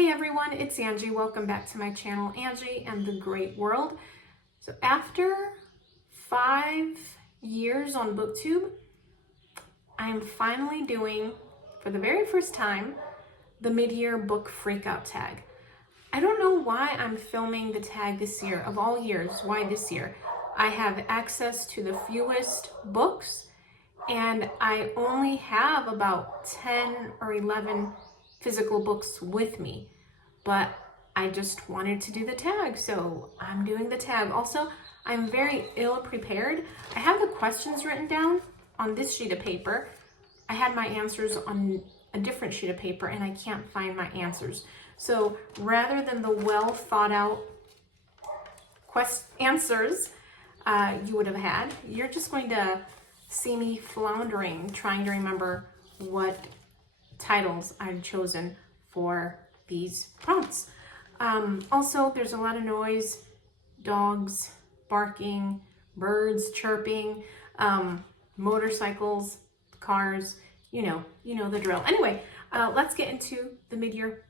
Hey everyone, it's Angie. Welcome back to my channel, Angie and the Great World. So after 5 years on BookTube, I'm finally doing, for the very first time, the mid-year book freakout tag. I don't know why I'm filming the tag this year, of all years, why this year? I have access to the fewest books and I only have about 10 or 11 physical books with me, but I just wanted to do the tag, so I'm doing the tag. Also, I'm very ill prepared. I have the questions written down on this sheet of paper. I had my answers on a different sheet of paper and I can't find my answers. So rather than the well thought out answers you would have had, you're just going to see me floundering, trying to remember what titles I've chosen for these prompts. Also, there's a lot of noise, dogs barking, birds chirping, motorcycles, cars, you know the drill. Anyway, let's get into the mid-year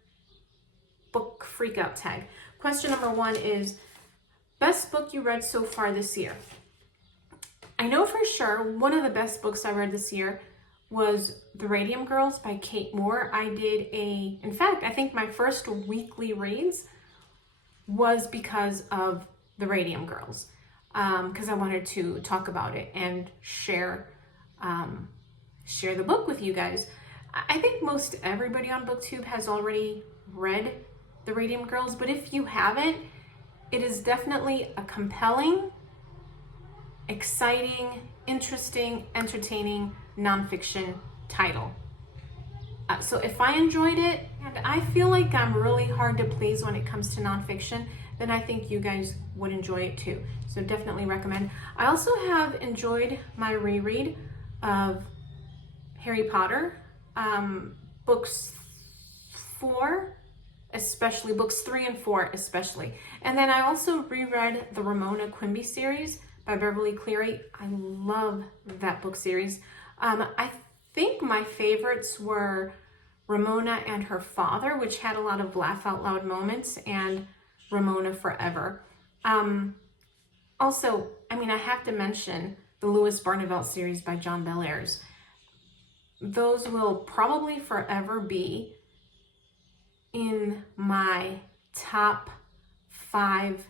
book freakout tag. Question number 1 is, best book you read so far this year? I know for sure one of the best books I read this year was The Radium Girls by Kate Moore. In fact, I think my first weekly reads was because of The Radium Girls, because I wanted to talk about it and share the book with you guys. I think most everybody on BookTube has already read The Radium Girls, but if you haven't, it is definitely a compelling, exciting, interesting, entertaining nonfiction title. So if I enjoyed it, and I feel like I'm really hard to please when it comes to nonfiction, then I think you guys would enjoy it too. So definitely recommend. I also have enjoyed my reread of Harry Potter, books 4, especially books 3 and 4 especially. And then I also reread the Ramona Quimby series by Beverly Cleary. I love that book series. I think my favorites were Ramona and Her Father, which had a lot of laugh out loud moments, and Ramona Forever. Also, I have to mention the Louis Barnevelt series by John Bellairs. Those will probably forever be in my top 5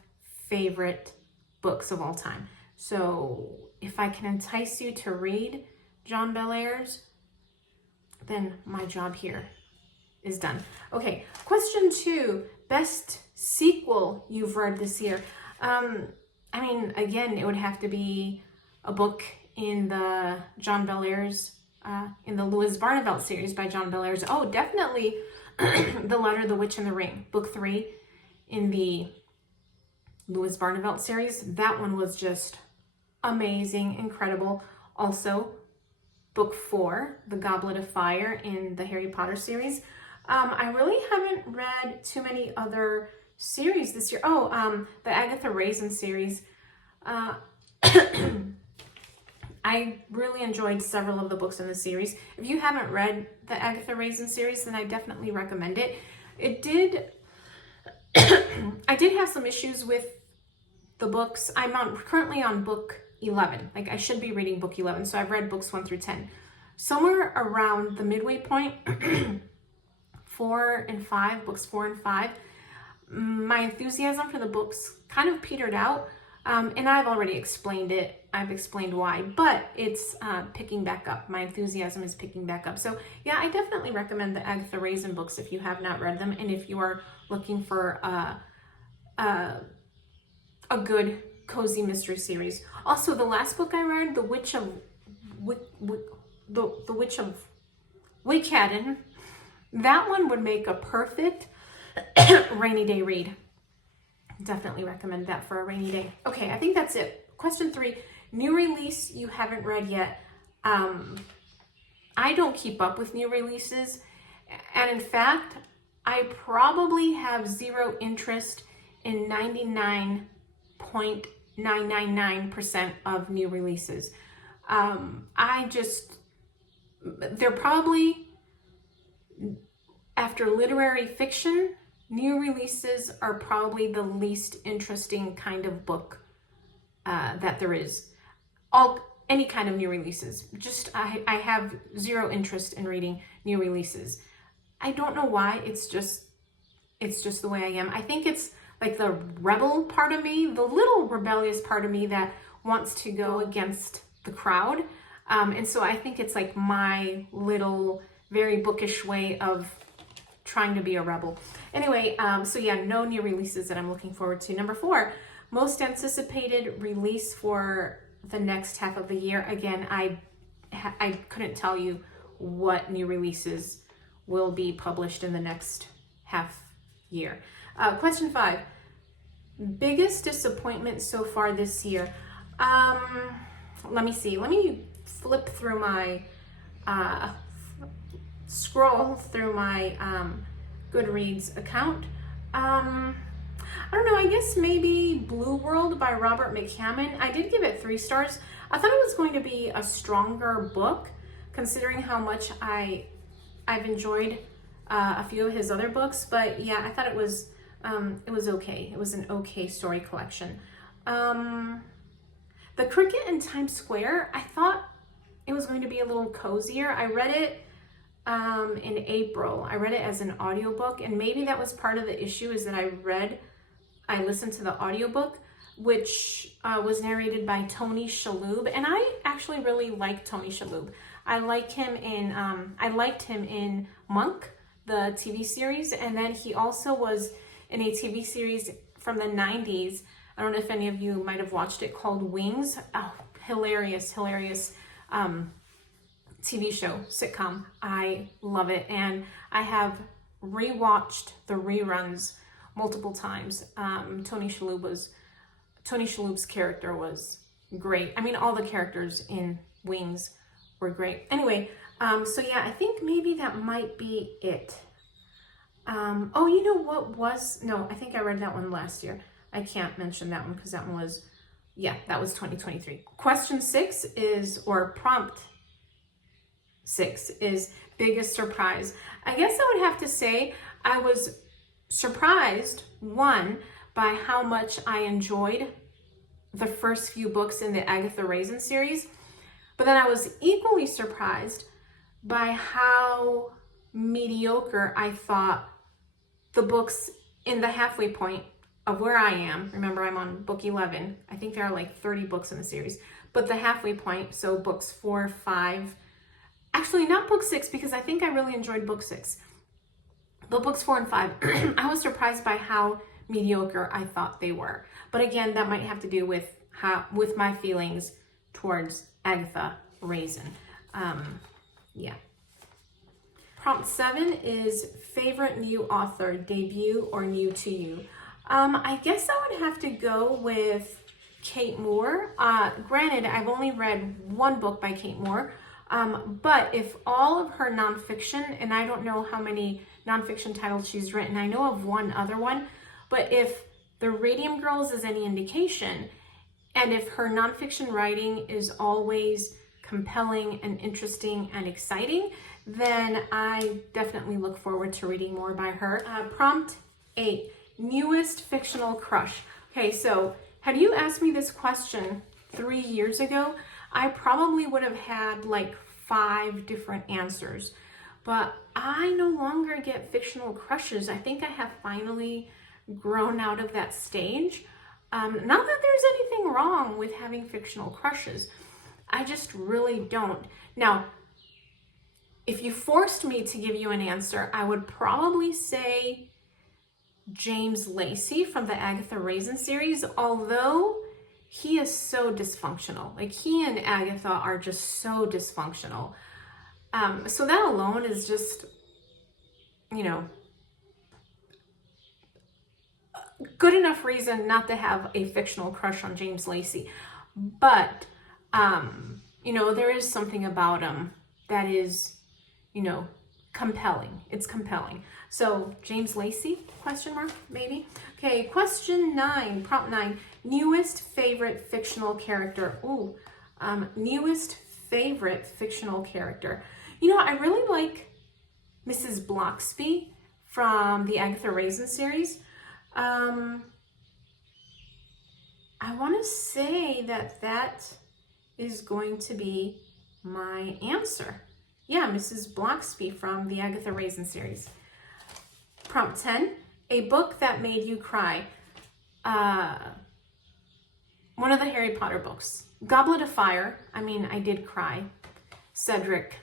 favorite books of all time. So if I can entice you to read John Bellairs, then my job here is done. Okay, question 2, best sequel you've read this year. Again, it would have to be a book in the John Bellairs, in the Louis Barnevelt series by John Bellairs. Oh, definitely The Letter, the Witch, and the Ring, book 3 in the Louis Barnevelt series. That one was just amazing, incredible. Also, book 4, The Goblet of Fire in the Harry Potter series. I really haven't read too many other series this year. Oh, the Agatha Raisin series. I really enjoyed several of the books in the series. If you haven't read the Agatha Raisin series, then I definitely recommend it. I did have some issues with the books. I'm currently on book 11. Like, I should be reading book 11, so I've read books 1 through 10. Somewhere around the midway point, 4 and 5, books 4 and 5, my enthusiasm for the books kind of petered out. And I've already explained it. I've explained why, but it's picking back up. My enthusiasm is picking back up. So yeah, I definitely recommend the Agatha Raisin books if you have not read them, and if you are looking for a good cozy mystery series. Also, the last book I read, The Witch of Wickhaddon, that one would make a perfect rainy day read. Definitely recommend that for a rainy day. Okay, I think that's it. Question 3, new release you haven't read yet. I don't keep up with new releases, and in fact, I probably have zero interest in 99.999% of new releases. They're probably, after literary fiction, new releases are probably the least interesting kind of book that there is. Any kind of new releases. Just I have zero interest in reading new releases. I don't know why. It's just the way I am. I think it's like the rebel part of me, the little rebellious part of me that wants to go against the crowd. And so I think it's like my little very bookish way of trying to be a rebel. Anyway, so yeah, no new releases that I'm looking forward to. Number 4, most anticipated release for the next half of the year. Again, I couldn't tell you what new releases will be published in the next half year. Question 5, biggest disappointment so far this year. Let me see. Let me flip through my, scroll through my Goodreads account. I don't know, I guess maybe Blue World by Robert McCammon. I did give it 3 stars. I thought it was going to be a stronger book, considering how much I've enjoyed a few of his other books. But yeah, I thought it was okay. It was an okay story collection. The Cricket in Times Square, I thought it was going to be a little cozier. I read it in April. I read it as an audiobook, and maybe that was part of the issue, is that I listened to the audiobook, which was narrated by Tony Shalhoub, and I actually really like Tony Shalhoub. I liked him in Monk, the TV series, and then he also was in a TV series from the 90s. I don't know if any of you might have watched it, called Wings. Oh, hilarious TV show, sitcom. I love it, and I have rewatched the reruns multiple times. Tony Shalhoub's character was great. I mean, all the characters in Wings were great. Anyway, so yeah, I think maybe that might be it. Oh, you know what was, no, I think I read that one last year. I can't mention that one because that one was, yeah, that was 2023. Question 6 is, or prompt 6 is biggest surprise. I guess I would have to say I was surprised, 1, by how much I enjoyed the first few books in the Agatha Raisin series, but then I was equally surprised by how mediocre I thought the books in the halfway point of where I am. Remember, I'm on book 11. I think there are like 30 books in the series, but the halfway point, so books 4, 5, actually not book 6, because I think I really enjoyed book 6. But books 4 and 5, I was surprised by how mediocre I thought they were. But again, that might have to do with my feelings towards Agatha Raisin. Yeah. Prompt 7 is favorite new author, debut or new to you. I guess I would have to go with Kate Moore. Granted, I've only read 1 book by Kate Moore, but if all of her nonfiction, and I don't know how many nonfiction titles she's written, I know of 1 other one, but if The Radium Girls is any indication, and if her nonfiction writing is always compelling and interesting and exciting, then I definitely look forward to reading more by her. Prompt 8, newest fictional crush. Okay, so had you asked me this question 3 years ago, I probably would have had like 5 different answers, but I no longer get fictional crushes. I think I have finally grown out of that stage. Not that there's anything wrong with having fictional crushes. I just really don't. Now, if you forced me to give you an answer, I would probably say James Lacey from the Agatha Raisin series, although he is so dysfunctional. Like, he and Agatha are just so dysfunctional. So that alone is just, you know, good enough reason not to have a fictional crush on James Lacey. But, you know, there is something about him that is, you know, compelling. It's compelling. So James Lacey, question mark, maybe. Okay, question 9, prompt 9, newest favorite fictional character. Ooh, newest favorite fictional character. You know, I really like Mrs. Blocksby from the Agatha Raisin series. I want to say that is going to be my answer. Yeah, Mrs. Blocksby from the Agatha Raisin series. Prompt 10, a book that made you cry. One of the Harry Potter books. Goblet of Fire. I mean, I did cry. Cedric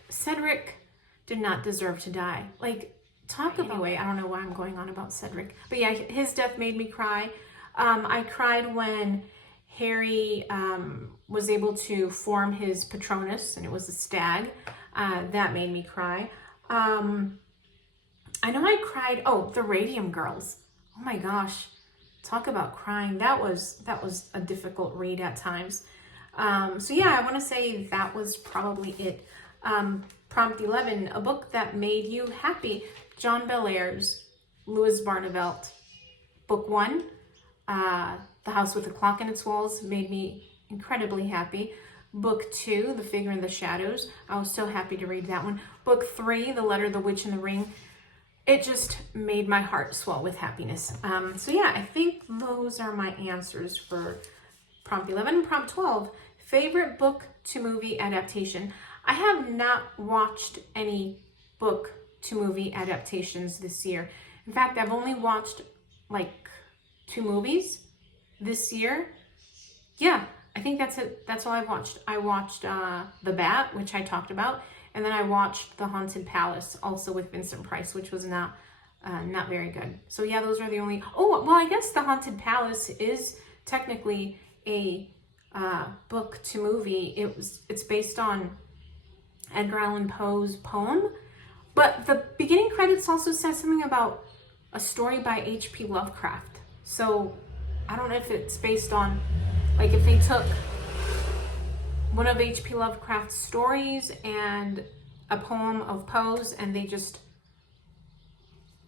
did not deserve to die. Like, talk about... Anyway, I don't know why I'm going on about Cedric. But yeah, his death made me cry. I cried when Harry was able to form his Patronus, and it was a stag. That made me cry. I know I cried... Oh, the Radium Girls. Oh my gosh. Talk about crying. That was a difficult read at times. So yeah, I want to say that was probably it. Prompt 11, a book that made you happy. John Bellairs, Louis Barnevelt. Book 1, The House with the Clock in Its Walls, made me incredibly happy. Book 2, The Figure in the Shadows. I was so happy to read that one. Book 3, The Letter, the Witch, and the Ring. It just made my heart swell with happiness. So yeah, I think those are my answers for prompt 11 and prompt 12. Favorite book to movie adaptation. I have not watched any book to movie adaptations this year. In fact, I've only watched like 2 movies this year. Yeah, I think that's it. That's all I've watched. I watched The Bat, which I talked about. And then I watched The Haunted Palace, also with Vincent Price, which was not very good. So yeah, those are the only... Oh, well, I guess The Haunted Palace is technically a book to movie. It's based on Edgar Allan Poe's poem. But the beginning credits also says something about a story by H.P. Lovecraft. So I don't know if it's based on... Like if they took one of H.P. Lovecraft's stories and a poem of Poe's and they just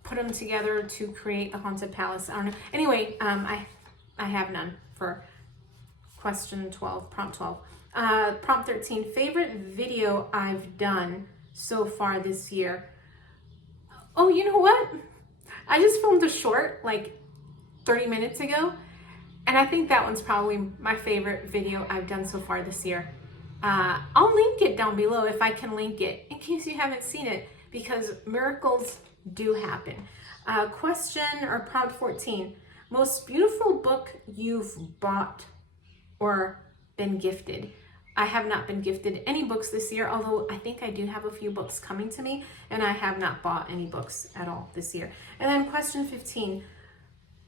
put them together to create The Haunted Palace. I don't know. Anyway, I have none for question 12, prompt 12. Prompt 13, favorite video I've done so far this year. Oh, you know what? I just filmed a short like 30 minutes ago. And I think that one's probably my favorite video I've done so far this year. I'll link it down below if I can link it in case you haven't seen it, because miracles do happen. Question or prompt 14, most beautiful book you've bought or been gifted. I have not been gifted any books this year, although I think I do have a few books coming to me, and I have not bought any books at all this year. And then question 15,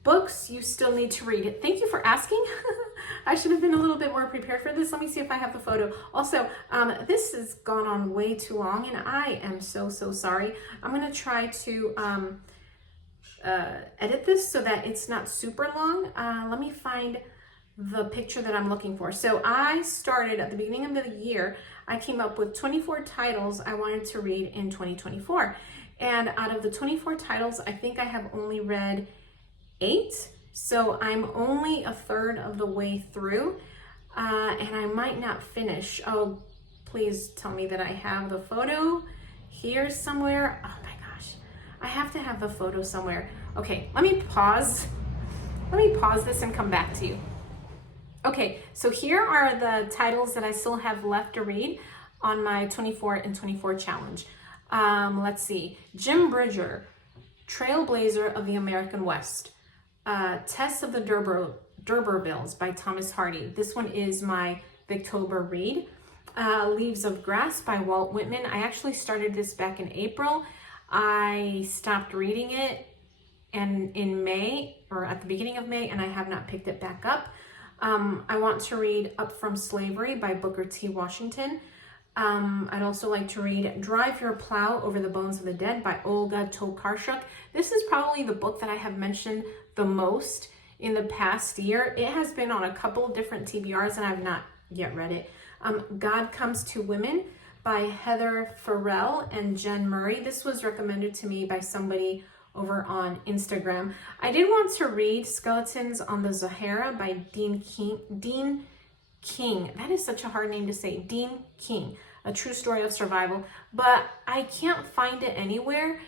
books you still need to read. Thank you for asking. I should have been a little bit more prepared for this. Let me see if I have the photo. Also, this has gone on way too long, and I am so sorry. I'm going to try to edit this so that it's not super long. Let me find the picture that I'm looking for. So I started at the beginning of the year. I came up with 24 titles I wanted to read in 2024. And out of the 24 titles, I think I have only read 8, so I'm only a third of the way through, and I might not finish. Oh, please tell me that I have the photo here somewhere. Oh my gosh, I have to have the photo somewhere. Okay, let me pause this and come back to you. Okay, so here are the titles that I still have left to read on my 24 and 24 challenge. Let's see, Jim Bridger, Trailblazer of the American West. Tess of the D'Urbervilles by Thomas Hardy. This one is my Victober read. Leaves of Grass by Walt Whitman. I actually started this back in April. I stopped reading it in May, or at the beginning of May, and I have not picked it back up. I want to read Up From Slavery by Booker T. Washington. I'd also like to read Drive Your Plow Over the Bones of the Dead by Olga Tokarczuk. This is probably the book that I have mentioned the most in the past year. It has been on a couple of different TBRs and I've not yet read it. God Comes to Women by Heather Farrell and Jen Murray. This was recommended to me by somebody over on Instagram. I did want to read Skeletons on the Sahara by Dean King. That is such a hard name to say. Dean King, A True Story of Survival. But I can't find it anywhere.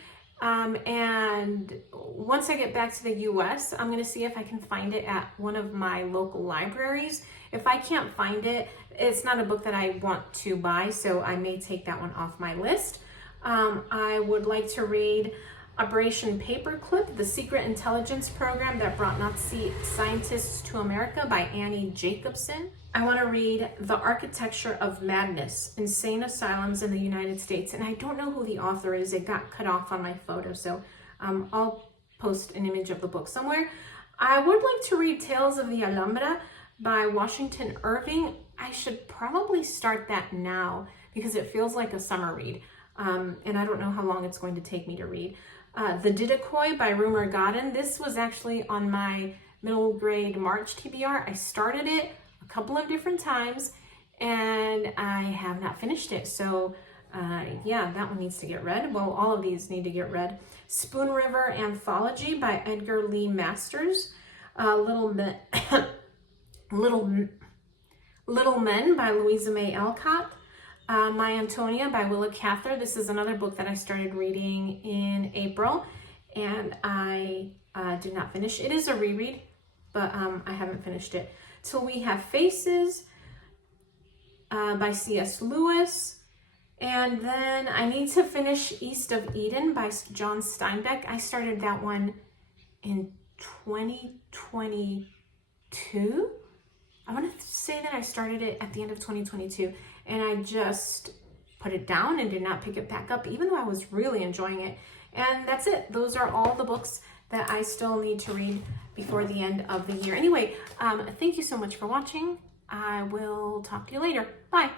And once I get back to the US, I'm gonna see if I can find it at one of my local libraries. If I can't find it, it's not a book that I want to buy, so I may take that one off my list. I would like to read Operation Paperclip, The Secret Intelligence Program That Brought Nazi Scientists to America by Annie Jacobsen. I want to read The Architecture of Madness, Insane Asylums in the United States. And I don't know who the author is. It got cut off on my photo, so I'll post an image of the book somewhere. I would like to read Tales of the Alhambra by Washington Irving. I should probably start that now because it feels like a summer read. And I don't know how long it's going to take me to read. The Didakkoi by Rumer Godden. This was actually on my middle grade March TBR. I started it a couple of different times and I have not finished it. So yeah, that one needs to get read. Well, all of these need to get read. Spoon River Anthology by Edgar Lee Masters. Little Men by Louisa May Alcott. My Antonia by Willa Cather. This is another book that I started reading in April and I did not finish. It is a reread, but I haven't finished it. Till We Have Faces by C.S. Lewis. And then I need to finish East of Eden by John Steinbeck. I started that one in 2022. I want to say that I started it at the end of 2022 and I just put it down and did not pick it back up, even though I was really enjoying it. And that's it. Those are all the books that I still need to read before the end of the year. Anyway, thank you so much for watching. I will talk to you later. Bye.